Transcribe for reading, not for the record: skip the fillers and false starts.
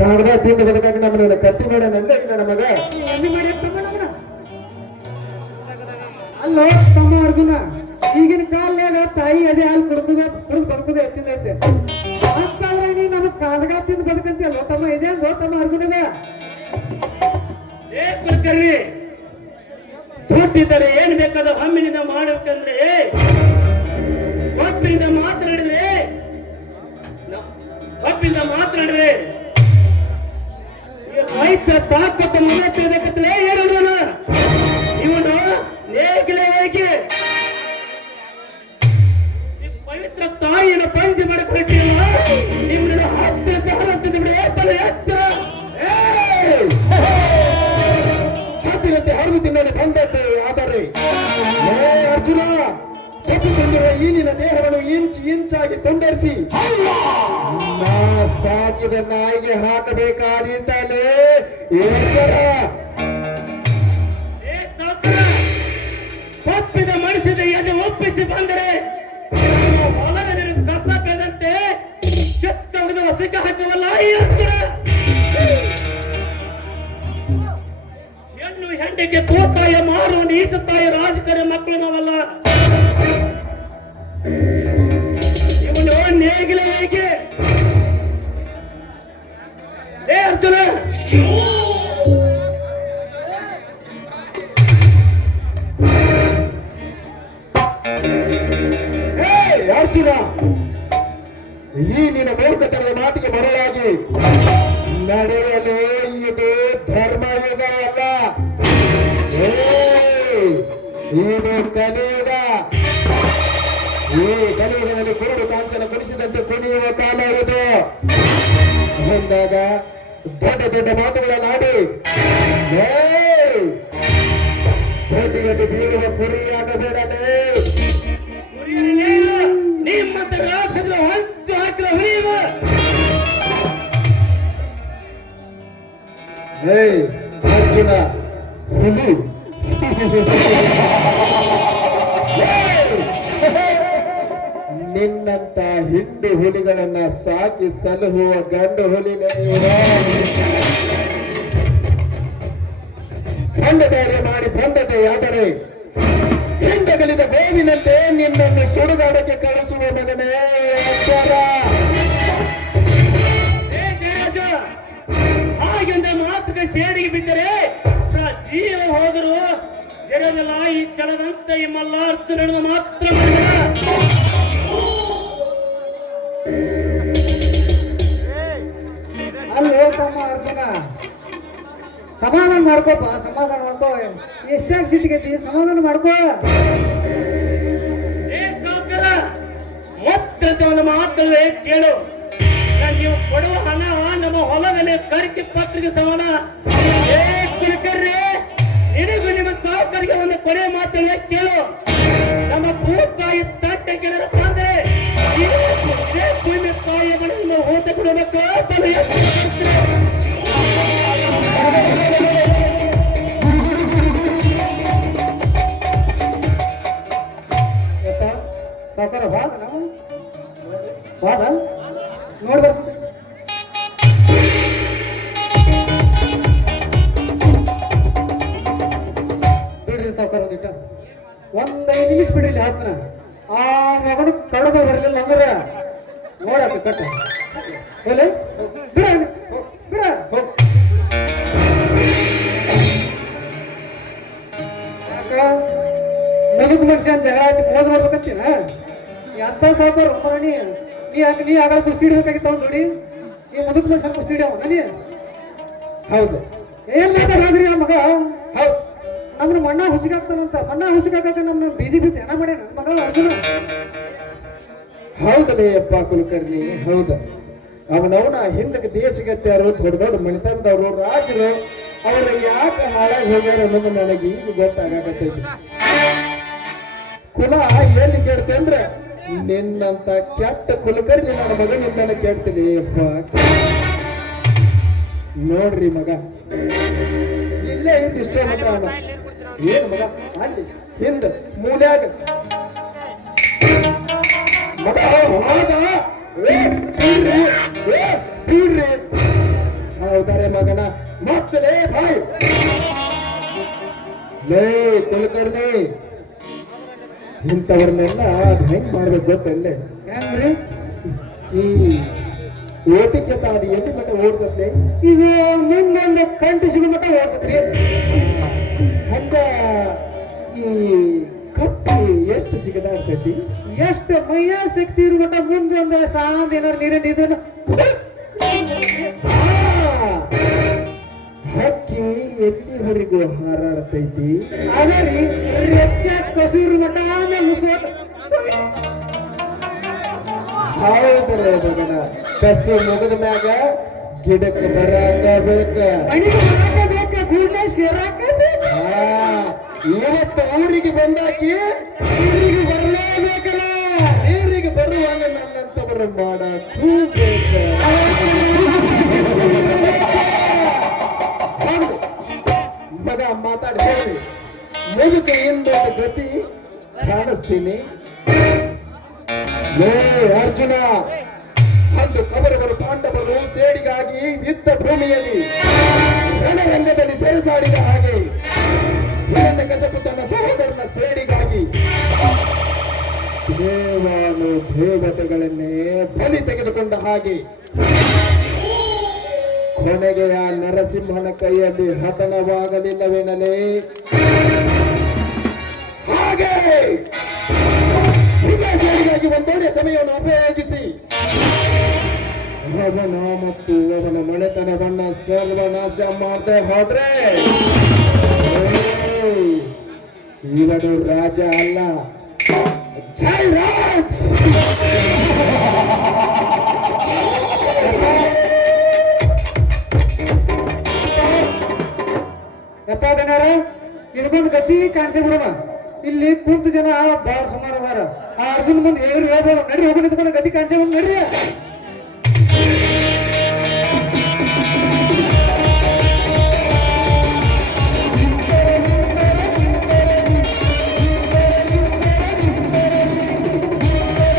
ಕಾಗದ ತಿಂದು ಬದಕಾಗ ನಮ್ಮನ್ನ ಕತ್ತಿ ಬೇಡ ನಂದೆ ಇಲ್ಲ ನಮಗ ಅಲ್ಲೋ ತಮ್ಮ ಅರ್ಜುನ, ಈಗಿನ ಕಾಲದಾಗ ತಾಯಿ ಅದೇ ಹಾಲು ಕುಡ್ದು ಬದುಕುದು ಹೆಚ್ಚಿನೈತೆ. ಅಂತಾದ್ರೆ ನೀ ನಮಗ್ ಕಾಗದ ತಿಂದು ಬದುಕಂತೀಯಲ್ಲೋ ತಮ್ಮ, ಇದೇ ತಮ್ಮ ಅರ್ಜುನದ ಕುಲಕರ್ಣಿ. ದುಡ್ಡಿದ್ದರೆ ಏನ್ ಬೇಕಾದ ಹಮ್ಮಿನಿಂದ ಮಾಡಬೇಕಂದ್ರೆ ಒಪ್ಪಿನಿಂದ ಮಾತನಾಡಿದ್ರೆ ರೈತ ತಾಕತ್ತು ಮಾಡಬೇಕಂದ್ರೆ ಏನು ಇವನು ನೇಗಿಲೆ ಹೇಗೆ ಪವಿತ್ರ ತಾಯಿಯನ್ನು ಪಂಚಿ ಮಾಡಿಕೊಟ್ಟಿಲ್ಲ. ನಿಮ್ಮನ್ನ ಹತ್ತಿರ ಹತ್ತಿರ ಬಿಡಿ ಎತ್ತರ ಹತ್ತಿರಂತೆ ಹರಿದು ತಿನ್ನಲು ಬಂದದ್ದೇ. ಆದರೆ ಅರ್ಜುನ, ಕೆಟ್ಟು ತಿಂದಿರುವ ಈ ನಿನ್ನ ದೇಹವನ್ನು ಇಂಚಾಗಿ ತುಂಡರಿಸಿ ನಾ ಸಾಕಿದ ನಾಯಿಗೆ ಹಾಕಬೇಕಾದೀತಲೇ ಎಚ್ಚರ. ಒಪ್ಪಿದ ಮನಸ್ಸಿದ ಎಲ್ಲಿ ಒಪ್ಪಿಸಿ ಬಂದರೆ ಹೊಲದಲ್ಲಿ ಕಸ ಬೆದಂತೆ ಕೆತ್ತ ಹೊಡೆದ ಸಿಕ್ಕ ಹಾಕುವಲ್ಲ ಈ ಅರ್ಜುನ. ಹೆಣ್ಣು ಹೆಂಡಿಗೆ ಪೋತಾಯ ಮಾರುವ ನೀಚ ತಾಯಿ ರಾಜಕಾರಿ ಮಕ್ಕಳು ನಾವಲ್ಲ. ಇವನು ನೇಗಿಲೆ ಹೇಗೆ ಅರ್ಜುನ. ಅರ್ಜುನ, ಈ ನಿನ್ನ ಮೂರ್ಖತನದ ಮಾತಿಗೆ ಮರಳಾಗಿ ನಡೆಯಲು ಇದು ಧರ್ಮಯುಗ ಅಲ್ಲ, ಇದು ಕಲಿಯುಗ. ಈ ಕಲಿಯುಗದಲ್ಲಿ ಕುರುಡು ಕಾಂಚನ ಕುಣಿಸಿದಂತೆ ಕುಣಿಯುವ ಕಾಲ ಇದು. ಬಂದಾಗ ದೊಡ್ಡ ದೊಡ್ಡ ಮಾತುಗಳನ್ನಾಡಿ ದೊಡ್ಡಿಗಟ್ಟು ಬೀಳುವ ಕುರಿಯಾಗಬೇಡಲೇ. ನಿಮ್ಮಂತ ರಾಕ್ಷಸರ ಹೊಂಚು ಹಾಕಿದ ಹುರಿಯುವ ಅರ್ಜುನ ಹುಲಿ. ನಿನ್ನಂತ ಹಿಂಡು ಹುಲಿಗಳನ್ನ ಸಾಕಿ ಸಲಹುವ ಗಂಡು ಹುಲಿನೇ. ಬಂಡ ಧೈರ್ಯ ಮಾಡಿ ಬಂದದೆಯಾದರೆ ಹಿಂಡಗಲಿದ ಗೋವಿನಂತೆ ನಿನ್ನನ್ನು ಸುಡುಗಾಡಕ್ಕೆ ಕಳಿಸುವ ಮಗನೇ ಎಚ್ಚರ. ಹಾಗೆಂದ ಮಾತುಗೆ ಸೇರಿಗೆ ಬಿದ್ದರೆ ಜೀವ ಹೋದರು ಜರದಲ್ಲ. ಈ ಚಲದಂತ ಈ ಮಲ್ಲಾರ್ಥ ನಡೆದು ಮಾತ್ರ ಅಲ್ಲೋ ತಮ್ಮ ಅರ್ಜುನ, ಸಮಾಧಾನ ಮಾಡ್ಕೋಪ್ಪ, ಸಮಾಧಾನ ಮಾಡ್ಕೋ. ಎಷ್ಟಾಗಿ ಸಿಟ್ಟಿಗೈತಿ, ಸಮಾಧಾನ ಮಾಡ್ಕೋ. ಮತ್ತೆ ಒಂದು ಮಾತುಗಳೇ ಕೇಳು. ನೀವು ಕೊಡುವ ಹಣ ನಮ್ಮ ಹೊಲದಲ್ಲಿ ಕರಿಕೆ ಪತ್ರಿಕೆ ಸಮಾನ. ಕುಲಕರ್ಣಿ, ನಿನಗೂ ನಿಮ್ಮ ಸಾಹುಕಾರಿಗೆ ಒಂದು ಕೊನೆ ಮಾತುಗಳೇ ಕೇಳು. ನಮ್ಮ ಭೂತಾಯಿ ತಟ್ಟೆ ಕೇಳರಪ್ಪ ಅಂದ್ರೆ ಭೂಮಿ ತಾಯಿಯ ಮನೆಯನ್ನು ಹೋತ ಕೊಡಬೇಕು. ಸಾಕಾರ ಬಾದ ನಾವು ಬಾದ ನೋಡ್ಬೇಕು. ಬಿಡ್ರಿ ಸಾಕಾರ ಒಂದಿಟ್ಟ 1-5 ನಿಮಿಷ ಬಿಡ್ರಿ ಹಾಕ್ನ. ಆ ಮಗನು ಕಡದ ಬರಲಿಲ್ಲ ಅಂದ್ರೆ ನೋಡಕ್ಕೆ ಕಟ್ಟ ಬಿಡ ಬಿಡ. ಮುದುಕ್ ಮನುಷ್ಯ ಜಗಳ ಹಚ್ಚಿ ಮೋಸ ಮಾಡ್ಬೇಕಂತೀನ. ಎಂತ ಸಾಕಾರ ನೀ ಆಗ ಕುಸ್ತಿ ಹಿಡ್ಬೇಕಾಗಿತ್ತ ನೋಡಿ. ಈ ಮುದುಕ್ ಮನುಷ್ಯನ ಕುಸ್ತಿ ಹಿಡಿಯವ ನೀ. ಹೌದು, ಏನ್ ಮಾತಾಡ್ರಿ ಆ ಮಗ. ಹೌದು, ನಮ್ನ ಮಣ್ಣ ಹುಸಿಗಾಗ್ತಾನಂತ. ಮಣ್ಣ ಹುಸಿಗಾಕ ನಮ್ನ ಬೀದಿ ಬೀದಿ ಹೆಣ ಮಾಡ್ಯ ನನ್ ಮಗ ಅರ್ಜುನ. ಹೌದಲೇ ಅಪ್ಪ ಕುಲಕರ್ಣಿ, ಹೌದ. ಅವನವನ ಹಿಂದಕ್ಕೆ ದೇಶಗತ್ಯಾರು ದೊಡ್ಡ ದೊಡ್ಡ ಮಣಿತನದವರು ರಾಜರು ಅವರ ಯಾಕೆ ಹಾಳಾಗಿ ಹೋಗ್ಯಾರ ಅನ್ನೋದು ನನಗೆ ಈಗ ಗೊತ್ತಾಗತ್ತೈತಿ. ಕುಲ ಎಲ್ಲಿ ಕೇಳ್ತೆ ಅಂದ್ರೆ ನಿನ್ನಂತ ಕೆಟ್ಟ ಕುಲಕರ್ಣಿ ನನ್ನ ಮಗನಿಂದ ಕೇಳ್ತೀನಿ. ನೋಡ್ರಿ ಮಗ, ಇಲ್ಲೇ ಇಷ್ಟೇ ಮಗ. ಏನ್ ಮಗ ಅಲ್ಲಿ ಹಿಂದ ಮೂಲ್ಯಾಗ ಮಗ ಲೇ ಕುಲಕರ್ಣಿ, ಇಂಥವ್ರನ್ನೆಲ್ಲ ಅದ್ ಹೆಂಗ್ ಮಾಡ್ಬೇಕು ಗೊತ್ತಲ್ಲೇ? ಹೆಂಗ್ರಿ? ಈ ಓಟಿಗೆ ತಾಡಿ ಎಲ್ಲಿ ಮಟ್ಟ ಓಡ್ತತ್ಲೆ? ಇದು ಮುಂದೊಂದು ಕಂಟು ಸಿಗೋ ಮಟ್ಟ ಓಡ್ತದ್ರಿ. ಹಂಗ ಈ ಕಪ್ಪಿ ಎಷ್ಟು ಜಿಗದಾಡ್ತೈತಿ? ಎಷ್ಟು ಮೈಯ ಶಕ್ತಿ ಇರೋ ಮಟ್ಟ ಮುಂದೊಂದು ಸಾಂದ್ ಏನಾರು ನೀರಿನ ಇದನ್ನ ಹಕ್ಕಿ ಎಲ್ಲಿವರೆಗೂ ಹಾರಾಡ್ತೈತಿ? ಅದೇ ರೀ ರೆಕ್ಕೆ ಕಸೂರು ಮಟ್ಟ ಆಮೇಲೆ ಮುಸೋಟ್ ಹೌದ್ರ ಮಗನ, ಕಸಿ ಮುಗಿದ ಮ್ಯಾಗ ಗಿಡಕ್ಕೆ ಬರಾಕ ಬೇಕ. ಮನೆಗೆ ಬರಾಕ ಬೇಕ, ಗೂಡ್ನೆ ಸೇರಾಕ ಬೇಕ. ಇವತ್ತು ಊರಿಗೆ ಬಂದಾಕಿ ಊರಿಗೆ ಬರಲೇಬೇಕಲ್ಲ. ನೀರಿಗೆ ಬರುವಾಗ ನನ್ನಂತವರ ಮಾಡಕ್ಕೂ ಬೇಕ. ಹೌದು ಮಗ, ಮಾತಾಡಿ ಹೇಳಿ. ಮುದುಕೆಯಿಂದ ಗತಿ ಕಾಣಿಸ್ತೀನಿ. ಲೇ ಅರ್ಜುನ, ಅಂದು ಕೌರವರು ಪಾಂಡವರು ಸೇಡಿಗಾಗಿ ಯುದ್ಧ ಭೂಮಿಯಲ್ಲಿ ರಣರಂಗದಲ್ಲಿ ಸೆರೆಸಾಡಿದ ಹಾಗೆ ಹಿರಣ್ಯಕಶಿಪು ತನ್ನ ಸಹೋದರನ ಸೇಡಿಗಾಗಿ ದೇವಾನು ದೇವತೆಗಳನ್ನೇ ಬಲಿ ತೆಗೆದುಕೊಂಡ ಹಾಗೆ ಕೊನೆಗೆ ಆ ನರಸಿಂಹನ ಕೈಯಲ್ಲಿ ಹತನವಾಗಲಿಲ್ಲವೇನಲೇ? ಹಾಗೆ ಸೇಡಿಗಾಗಿ ಒಂದೊಳ್ಳೆಯ ಸಮಯವನ್ನು ಉಪಯೋಗಿಸಿ ಅವನ ಮತ್ತು ಅವನ ಮನೆತನವನ್ನ ಸರ್ವನಾಶ ಮಾಡದೆ ಹೋದ್ರೆ ಇವನು ರಾಜ ಅಲ್ಲ, ಜಯರಾಜ್. ಎಪ್ಪಾದನಾರ ಇದಕ್ಕೊಂದು ಗತಿ ಕಾಣಿಸಿ ಬಿಡೋಣ. ಇಲ್ಲಿ ಕುಂತ ಜನ ಬಾಳ ಸುಮಾರು ಅದಾರ. ಆ ಅರ್ಜುನ್ ಮುಂದೆ ಹೇಳ್ಬೋದು, ನಡ್ರಿ ಹೋಗಿ ನಿಂತ್ಕೊಂಡು ಗತಿ ಕಾಣಿಸಿ ನಡ್ರಿ.